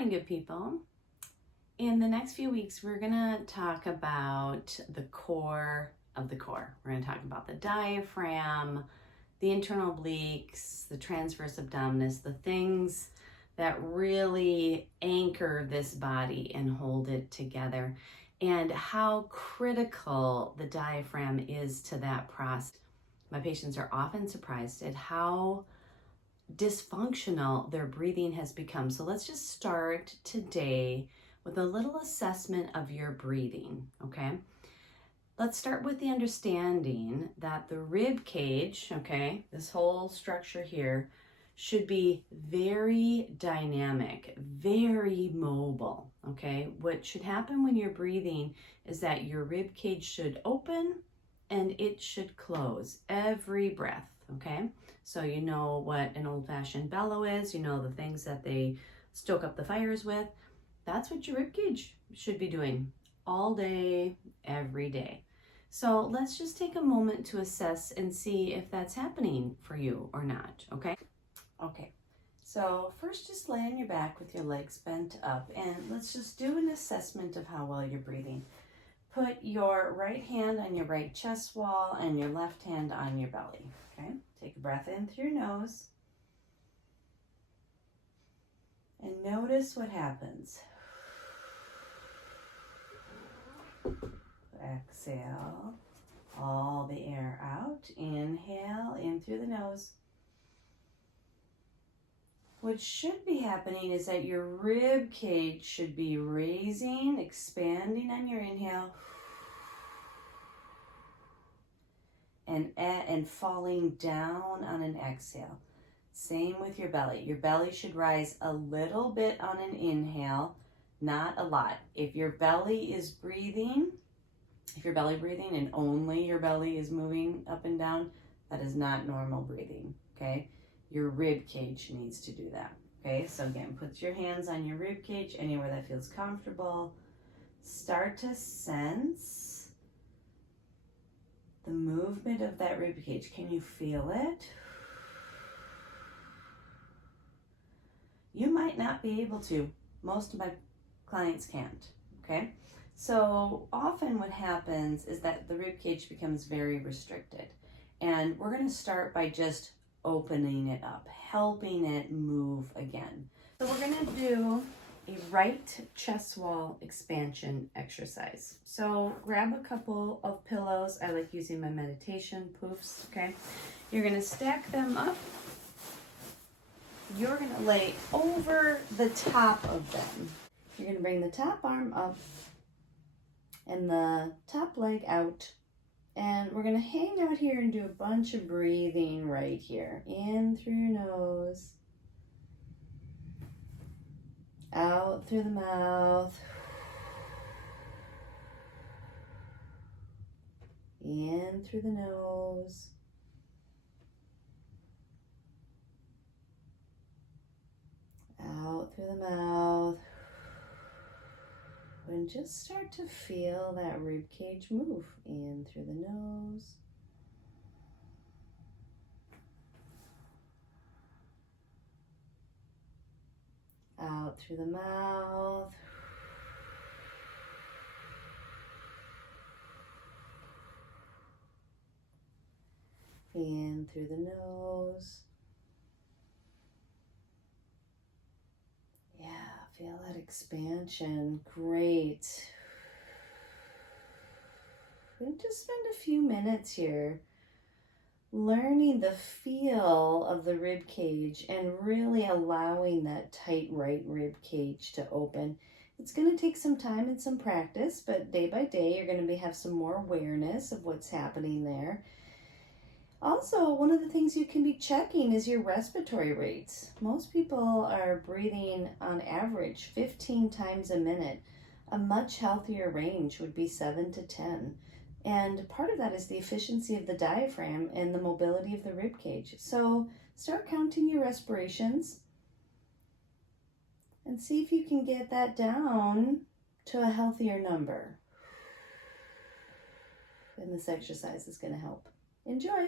morning, good people. In the next few weeks, we're gonna talk about the core of the core. We're gonna talk about the diaphragm, the internal obliques, the transverse abdominis, the things that really anchor this body and hold it together, and how critical the diaphragm is to that process. My patients are often surprised at how dysfunctional their breathing has become. So let's just start today with a little assessment of your breathing, okay? Let's start with the understanding that the rib cage, okay, this whole structure here, should be very dynamic, very mobile, okay? What should happen when you're breathing is that your rib cage should open and it should close every breath, okay? So you know what an old-fashioned bellow is, you know the things that they stoke up the fires with. That's what your rib cage should be doing all day, every day. So let's just take a moment to assess and see if that's happening for you or not, okay? Okay, so first just lay on your back with your legs bent up and let's just do an assessment of how well you're breathing. Put your right hand on your right chest wall and your left hand on your belly, okay? Take a breath in through your nose and notice what happens. Exhale all the air out. Inhale in through the nose. What should be happening is that your rib cage should be raising, expanding on your inhale, and falling down on an exhale. Same with your belly. Your belly should rise a little bit on an inhale, not a lot. If your belly breathing and only your belly is moving up and down, that is not normal breathing, okay? Your rib cage needs to do that, okay? So again, put your hands on your rib cage, anywhere that feels comfortable. Start to sense the movement of that rib cage. Can you feel it? You might not be able to. Most of my clients can't, okay? So often what happens is that the rib cage becomes very restricted. And we're gonna start by just opening it up, helping it move again. So we're gonna do a right chest wall expansion exercise. So grab a couple of pillows. I like using my meditation poofs, okay? You're gonna stack them up. You're gonna lay over the top of them. You're gonna bring the top arm up and the top leg out. And we're gonna hang out here and do a bunch of breathing right here. In through your nose. Out through the mouth. In through the nose. Out through the mouth. And just start to feel that rib cage move. In through the nose. Out through the mouth. In through the nose. Yeah, feel that expansion. Great. And just spend a few minutes here learning the feel of the rib cage and really allowing that tight right rib cage to open. It's going to take some time and some practice, but day by day you're going to have some more awareness of what's happening there. Also, one of the things you can be checking is your respiratory rates. Most people are breathing on average 15 times a minute. A much healthier range would be 7 to 10. And part of that is the efficiency of the diaphragm and the mobility of the rib cage. So start counting your respirations and see if you can get that down to a healthier number. And this exercise is going to help. Enjoy.